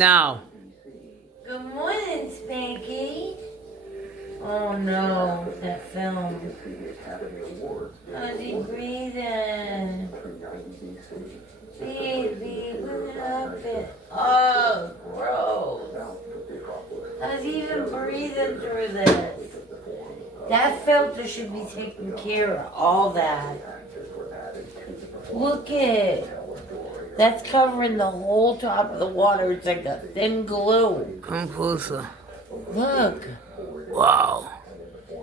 now. Good morning, Spanky. Oh no, that film. How's he breathing? Baby, what happened? Oh, gross. How's he even breathing through this? That filter should be taking care of all that. Look at that's covering the whole top of the water. It's like a thin glue. Come closer. Look. Wow.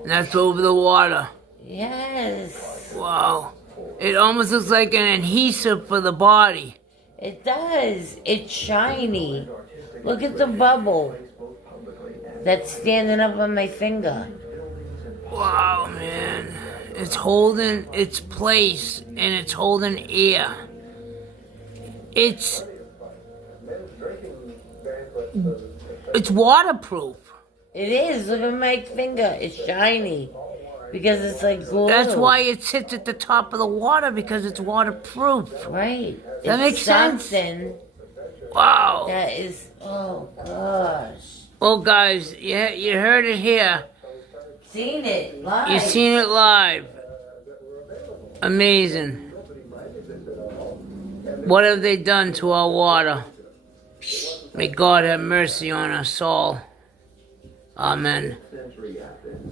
And that's over the water. Yes. Wow. It almost looks like an adhesive for the body. It does. It's shiny. Look at the bubble that's standing up on my finger. Wow, man. It's holding its place and it's holding air. It's waterproof. It is. Look at my finger. It's shiny. Because it's like glue. That's why it sits at the top of the water, because it's waterproof. Right. That makes sense. Wow. That is, oh gosh. Well, guys, you heard it here. Seen it live. You've seen it live. Amazing. What have they done to our water? May God have mercy on us all. Amen.